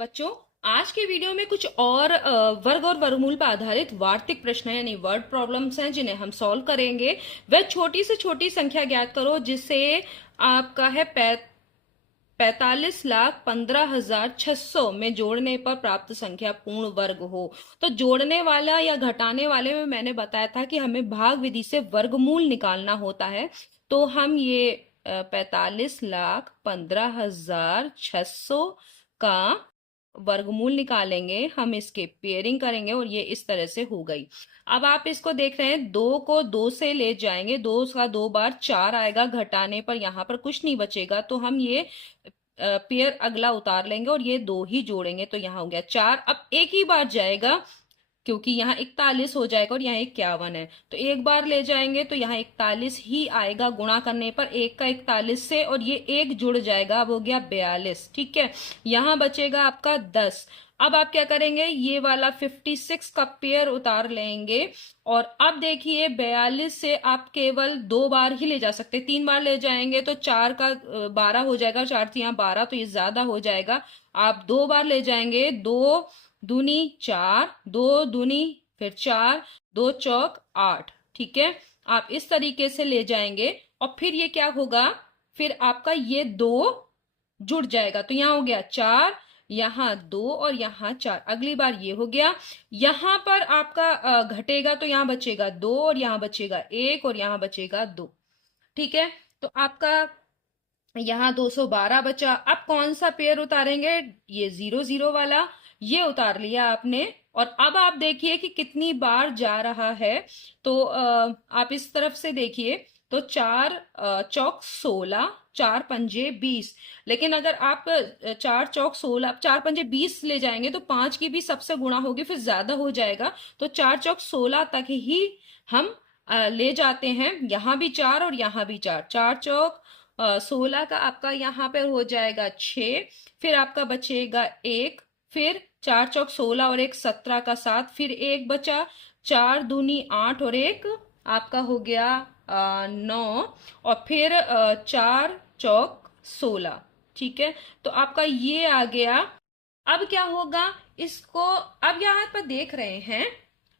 बच्चों, आज के वीडियो में कुछ और वर्ग और वर्गमूल पर आधारित वार्तिक प्रश्न यानी वर्ड प्रॉब्लम्स हैं जिन्हें हम सॉल्व करेंगे। वह छोटी से छोटी संख्या ज्ञात करो जिसे आपका है 45,15,600 में जोड़ने पर प्राप्त संख्या पूर्ण वर्ग हो। तो जोड़ने वाला या घटाने वाले में मैंने बताया था कि हमें भाग विधि से वर्गमूल निकालना होता है। तो हम ये 45,15,600 का वर्गमूल निकालेंगे, हम इसके पेयरिंग करेंगे और ये इस तरह से हो गई। अब आप इसको देख रहे हैं, दो को दो से ले जाएंगे, दो का दो बार चार आएगा, घटाने पर यहाँ पर कुछ नहीं बचेगा, तो हम ये पेयर अगला उतार लेंगे और ये दो ही जोड़ेंगे, तो यहाँ हो गया चार। अब एक ही बार जाएगा क्योंकि यहाँ 41 हो जाएगा और यहाँ 51 है, तो एक बार ले जाएंगे तो यहाँ 41 ही आएगा गुणा करने पर, एक का 41 से और ये एक जुड़ जाएगा, अब हो गया 42। ठीक है, यहाँ बचेगा आपका 10। अब आप क्या करेंगे, ये वाला 56 का पेयर उतार लेंगे और अब देखिए 42 से आप केवल दो बार ही ले जा सकते, तीन बार ले जाएंगे तो चार का 12 हो जाएगा, चार से यहाँ 12 तो ये ज्यादा हो जाएगा। आप दो बार ले जाएंगे, दो दूनी चार, दो दूनी फिर चार, दो चौक 8। ठीक है, आप इस तरीके से ले जाएंगे और फिर ये क्या होगा, फिर आपका ये दो जुड़ जाएगा, तो यहाँ हो गया चार, यहाँ दो और यहाँ चार। अगली बार ये हो गया, यहाँ पर आपका घटेगा तो यहाँ बचेगा दो और यहाँ बचेगा एक और यहाँ बचेगा दो। ठीक है, तो आपका यहाँ 212 बचा। अब कौन सा पेयर उतारेंगे, ये 0 0 वाला, ये उतार लिया आपने। और अब आप देखिए कि कितनी बार जा रहा है, तो आप इस तरफ से देखिए, तो चार चौक 16, चार पंजे 20। लेकिन अगर आप चार चौक 16, चार पंजे 20 ले जाएंगे तो पांच की भी सबसे गुणा होगी, फिर ज्यादा हो जाएगा, तो चार चौक 16 तक ही हम ले जाते हैं। यहाँ भी चार और यहाँ भी चार, चार चौक 16 का आपका यहाँ पे हो जाएगा 6, फिर आपका बचेगा एक, फिर चार चौक 16 और एक 17 का 7, फिर एक बचा, चार दूनी 8 और एक आपका हो गया 9, और फिर चार चौक 16। ठीक है, तो आपका ये आ गया। अब क्या होगा इसको, अब यहाँ पर देख रहे हैं,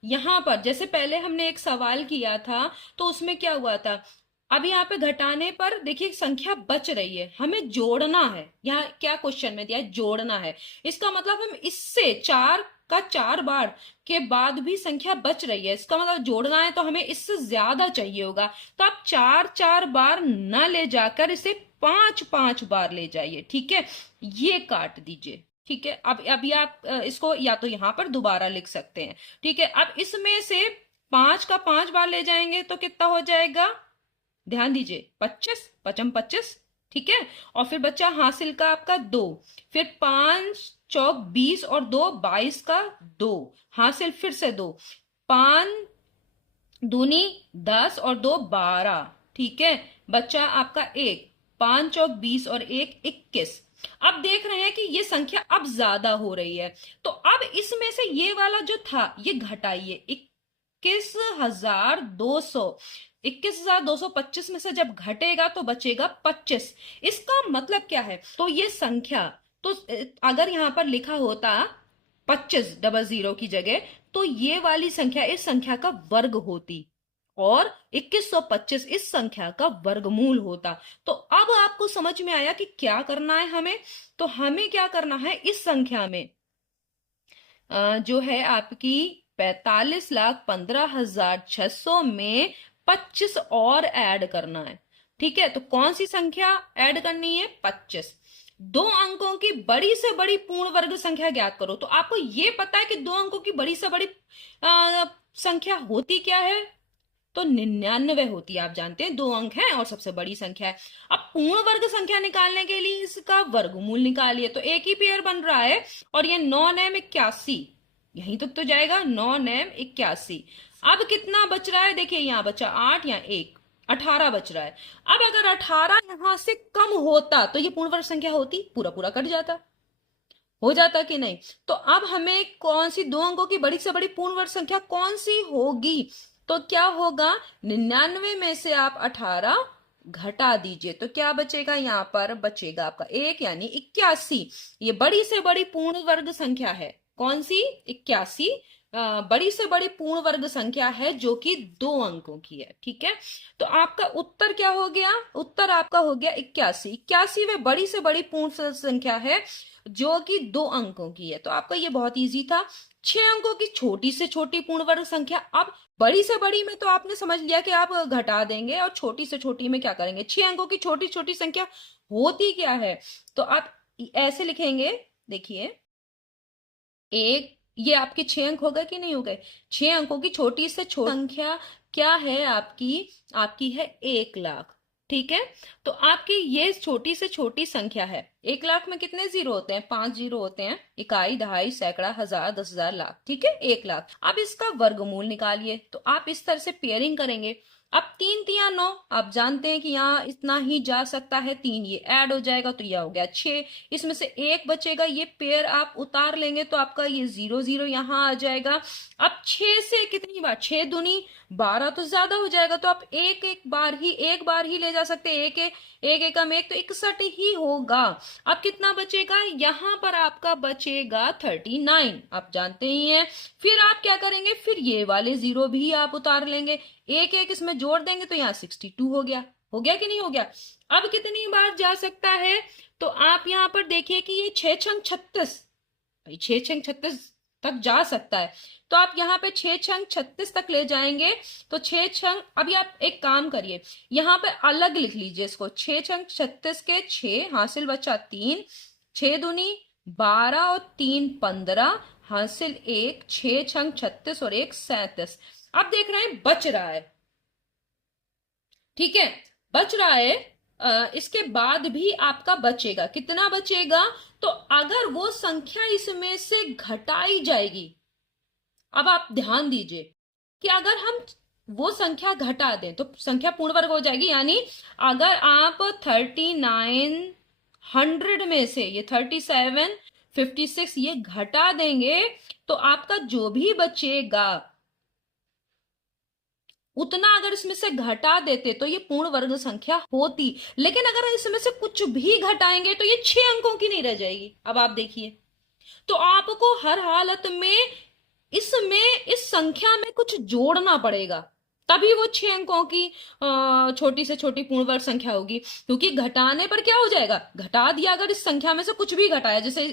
यहाँ पर जैसे पहले हमने एक सवाल किया था तो उसमें क्या हुआ था, अब यहाँ पे घटाने पर देखिए संख्या बच रही है, हमें जोड़ना है। यहाँ क्या क्वेश्चन में दिया है, जोड़ना है, इसका मतलब हम इससे चार का चार बार के बाद भी संख्या बच रही है, इसका मतलब जोड़ना है तो हमें इससे ज्यादा चाहिए होगा। तो आप चार चार बार न ले जाकर इसे पांच पांच बार ले जाइए। ठीक है, ये काट दीजिए। ठीक है, अब अभी आप इसको या तो यहां पर दोबारा लिख सकते हैं। ठीक है, अब इसमें से पांच का पांच बार ले जाएंगे तो कितना हो जाएगा, ध्यान दीजिए, 25 पचम 25। ठीक है, और फिर बच्चा हासिल का आपका दो, फिर पांच चौक 20 और दो 22 का दो, हासिल फिर से दो, पांच दूनी 10 और दो 12। ठीक है, बच्चा आपका एक, पांच चौक 20 और एक 21। अब देख रहे हैं कि ये संख्या अब ज्यादा हो रही है, तो अब इसमें से ये वाला जो था ये घटाइए, 21,200, 21,225 में से जब घटेगा तो बचेगा 25। इसका मतलब क्या है, तो ये संख्या, तो अगर यहां पर लिखा होता 2500 की जगह, तो ये वाली संख्या इस संख्या का वर्ग होती और 2125 इस संख्या का वर्गमूल होता। तो अब आपको समझ में आया कि क्या करना है हमें, तो हमें क्या करना है, इस संख्या में जो है आपकी 45,15,600 में 25 और ऐड करना है। ठीक है, तो कौन सी संख्या ऐड करनी है, 25। दो अंकों की बड़ी से बड़ी पूर्ण वर्ग संख्या ज्ञात करो। तो आपको ये पता है कि दो अंकों की बड़ी से बड़ी संख्या होती क्या है, तो 99 होती है। आप जानते हैं दो अंक हैं और सबसे बड़ी संख्या है। अब पूर्ण वर्ग संख्या निकालने के लिए इसका वर्गमूल निकालिए, तो एक ही पेयर बन रहा है और ये 9 9 81, यहीं तक तो जाएगा 9 9 81। अब कितना बच रहा है, देखिए यहाँ बचा 8, यहाँ 1, 18 बच रहा है। अब अगर 18 यहां से कम होता तो ये पूर्ण वर्ग संख्या होती, पूरा पूरा कट जाता, हो जाता कि नहीं। तो अब हमें कौन सी दो अंकों की बड़ी से बड़ी पूर्ण वर्ग संख्या कौन सी होगी, तो क्या होगा, 99 में से आप 18 घटा दीजिए तो क्या बचेगा, यहाँ पर बचेगा आपका 1 यानी 81। ये बड़ी से बड़ी पूर्ण वर्ग संख्या है। कौन सी? 81 बड़ी से बड़ी पूर्ण वर्ग संख्या है जो कि 2 अंकों की है। ठीक है, तो आपका उत्तर क्या हो गया? उत्तर आपका हो गया 81। 81 वे बड़ी से बड़ी पूर्ण संख्या है जो कि 2 अंकों की है। तो आपका ये बहुत इजी था। 6 अंकों की छोटी से छोटी पूर्ण वर्ग संख्या। अब बड़ी से बड़ी में तो आपने समझ लिया कि आप घटा देंगे, और छोटी से छोटी में क्या करेंगे? 6 अंकों की छोटी छोटी संख्या होती क्या है? तो आप ऐसे लिखेंगे, देखिए, एक, ये आपके 6 अंक हो गए कि नहीं हो गए? 6 अंकों की छोटी से छोटी संख्या क्या है आपकी? आपकी है 1,00,000। ठीक है, तो आपकी ये छोटी से छोटी संख्या है। 1,00,000 में कितने जीरो होते हैं? 5 जीरो होते हैं। इकाई, दहाई, सैकड़ा, हजार, 10,000, लाख। ठीक है, 1,00,000। अब इसका वर्गमूल निकालिए। तो आप इस तरह से पेयरिंग करेंगे। अब 3 तिया 9, आप जानते हैं कि यहाँ इतना ही जा सकता है। 3 ये ऐड हो जाएगा तो यह हो गया 6। इसमें से 1 बचेगा, ये पेयर आप उतार लेंगे तो आपका ये 0 0 यहाँ आ जाएगा। अब 6 से कितनी बार? 6 दूनी 12 तो ज्यादा हो जाएगा, तो आप एक बार ही ले जा सकते हैं। एक एकम एक तो 61 ही होगा। अब कितना बचेगा? यहाँ पर आपका बचेगा 39, आप जानते ही हैं। फिर आप क्या करेंगे? फिर ये वाले 0 भी आप उतार लेंगे, एक एक इसमें जोड़ देंगे तो यहाँ 62 हो गया। हो गया कि नहीं हो गया? अब कितनी बार जा सकता है? तो आप यहाँ पर देखिए कि ये 6 छंग 36, भाई 6 छंग 36 तक जा सकता है। तो आप यहाँ पे 6 छंग 36 तक ले जाएंगे। तो 6 छंग, अभी आप एक काम करिए, यहाँ पे अलग लिख लीजिए इसको। 6 छंग 36 के 6 हासिल बचा 3, 6 दूनी 12 और 3 15 हासिल 1, 6 छंग 36 और 1 37। अब देख रहे हैं बच रहा है। ठीक है, बच रहा है। इसके बाद भी आपका बचेगा, कितना बचेगा? तो अगर वो संख्या इसमें से घटाई जाएगी, अब आप ध्यान दीजिए कि अगर हम वो संख्या घटा दें तो संख्या पूर्ण वर्ग हो जाएगी। यानी अगर आप 3900 में से ये 37 56 ये घटा देंगे तो आपका जो भी बचेगा उतना अगर इसमें से घटा देते तो ये पूर्ण वर्ग संख्या होती। लेकिन अगर इसमें से कुछ भी घटाएंगे तो ये 6 अंकों की नहीं रह जाएगी। अब आप देखिए, तो आपको हर हालत में इसमें इस संख्या में कुछ जोड़ना पड़ेगा, तभी वो 6 अंकों की छोटी से छोटी पूर्ण वर्ग संख्या होगी। क्योंकि घटाने पर क्या हो जाएगा? घटा दिया, अगर इस संख्या में से कुछ भी घटाया, जैसे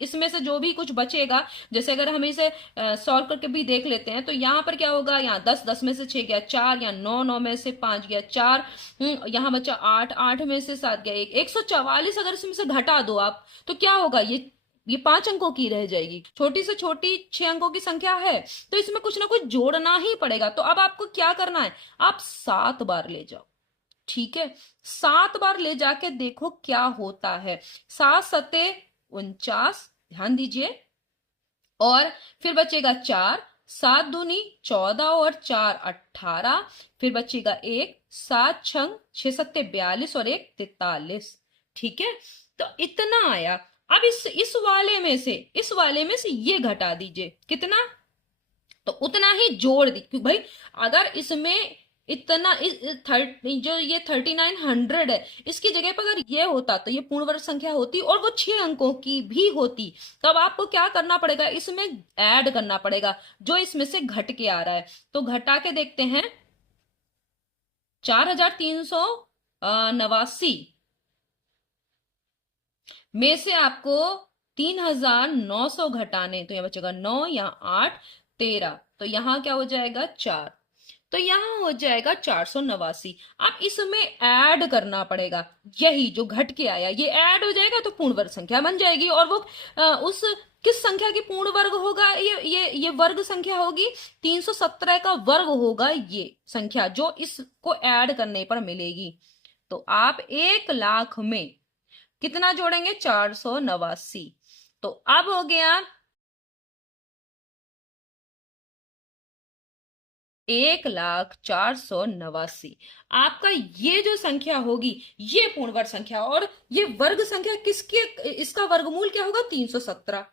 इसमें से जो भी कुछ बचेगा, जैसे अगर हम इसे सॉल्व करके भी देख लेते हैं तो यहाँ पर क्या होगा? यहाँ 10, 10 में से 6 गया 4, यहाँ 9, 9 में से 5 गया 4, यहाँ बचा 8, 8 में से 7 गया 1, 144 अगर इसमें से घटा दो आप तो क्या होगा? ये 5 अंकों की रह जाएगी। छोटी से छोटी 6 अंकों की संख्या है तो इसमें कुछ ना कुछ जोड़ना ही पड़ेगा। तो अब आपको क्या करना है? आप 7 बार ले जाओ। ठीक है, 7 बार ले जाके देखो क्या होता है। 7 सते 49, ध्यान दीजिए, और फिर बचेगा 4, 7 दूनी 14 और 4 18, फिर बचेगा 1, 7 छंग 6 सत्ते 42 और 1 43। ठीक है, तो इतना आया। अब इस वाले में से ये घटा दीजिए, कितना? तो उतना ही जोड़ दी, क्योंकि भाई अगर इसमें इतना जो ये 3900 है, इसकी जगह पर अगर ये होता तो ये पूर्ण वर्ग संख्या होती और वो 6 अंकों की भी होती। तब आपको क्या करना पड़ेगा? इसमें ऐड करना पड़ेगा जो इसमें से घट के आ रहा है। तो घटा के देखते हैं, 4389 में से आपको 3900 घटाने, तो यहां बचेगा 9, यहाँ 8, 13, तो यहां क्या हो जाएगा? 4, तो यहां हो जाएगा 489। अब इसमें ऐड करना पड़ेगा, यही जो घट के आया ये ऐड हो जाएगा तो पूर्ण वर्ग संख्या बन जाएगी। और वो उस किस संख्या की पूर्ण वर्ग होगा? ये वर्ग संख्या होगी, 317 का वर्ग होगा ये संख्या जो इसको ऐड करने पर मिलेगी। तो आप 1,00,000 में कितना जोड़ेंगे? 489। तो अब हो गया 1,04,89। आपका ये जो संख्या होगी ये पूर्ण वर्ग संख्या, और ये वर्ग संख्या किसके, इसका वर्गमूल क्या होगा? 317।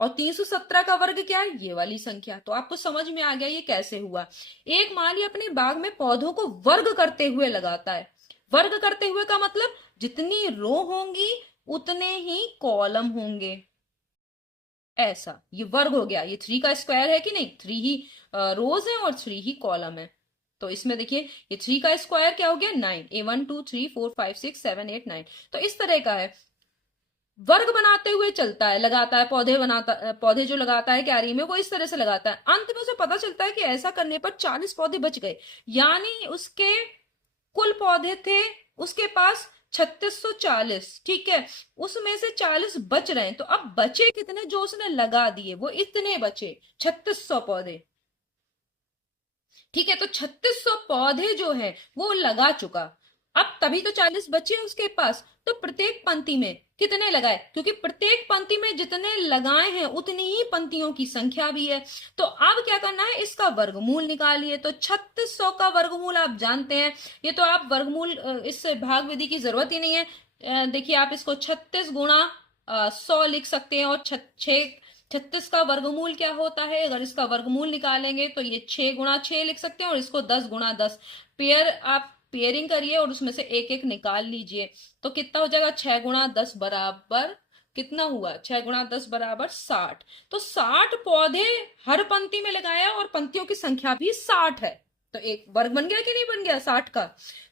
और 317 का वर्ग क्या है, ये वाली संख्या। तो आपको समझ में आ गया ये कैसे हुआ। एक माली अपने बाग में पौधों को वर्ग करते हुए लगाता है। वर्ग करते हुए का मतलब जितनी रो होंगी उतने ही कॉलम होंगे, ऐसा ये वर्ग हो गया। ये 3 का स्क्वायर है कि नहीं, 3 ही रोज है और 3 ही कॉलम है। तो इसमें देखिए ये 3 का स्क्वायर क्या हो गया, 9। ए 1 2 3 4 5 6 7 8 9। तो इस तरह का है, वर्ग बनाते हुए चलता है, लगाता है पौधे, बनाता पौधे जो लगाता है क्यारी में वो इस तरह से लगाता है। अंत में उसे पता चलता है कि ऐसा करने पर 40 पौधे बच गए, यानी उसके कुल पौधे थे उसके पास 3640, ठीक है, उसमें से 40 बच रहे हैं। तो अब बचे कितने जो उसने लगा दिए, वो इतने बचे 3600 पौधे, ठीक है। तो 3600 पौधे जो है वो लगा चुका। अब तभी तो 40 बचे उसके पास। तो प्रत्येक पंक्ति में कितने लगाए, क्योंकि प्रत्येक पंक्ति में जितने लगाए हैं उतनी ही पंक्तियों की संख्या भी है। तो अब क्या करना है, इसका वर्गमूल निकालिए। तो 3600 का वर्गमूल आप जानते हैं, ये तो आप वर्गमूल इस भाग विधि की जरूरत ही नहीं है। देखिए आप इसको 36 गुणा 100 लिख सकते हैं, और 36 का वर्गमूल क्या होता है, अगर इसका वर्गमूल निकालेंगे तो ये 6 गुणा 6 लिख सकते हैं, और इसको 10 गुणा 10 पेयर आप पेयरिंग करिए और उसमें से एक एक निकाल लीजिए। तो कितना हो जाएगा, 6 गुणा 10 बराबर कितना हुआ, 6 गुणा 10 बराबर 60। तो 60 पौधे हर पंक्ति में लगाया और पंक्तियों की संख्या भी 60 है। तो एक वर्ग बन गया कि नहीं बन गया 60 का।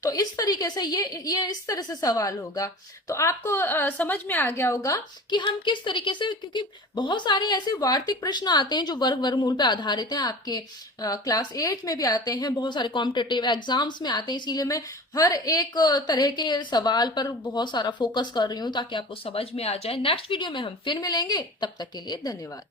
तो इस तरीके से ये इस तरह से सवाल होगा। तो आपको समझ में आ गया होगा कि हम किस तरीके से, क्योंकि बहुत सारे ऐसे वार्तिक प्रश्न आते हैं जो वर्ग वर्गमूल पे आधारित हैं, आपके क्लास 8 में भी आते हैं, बहुत सारे कॉम्पिटेटिव एग्जाम्स में आते हैं। इसीलिए मैं हर एक तरह के सवाल पर बहुत सारा फोकस कर रही हूँ ताकि आपको समझ में आ जाए। नेक्स्ट वीडियो में हम फिर मिलेंगे, तब तक के लिए धन्यवाद।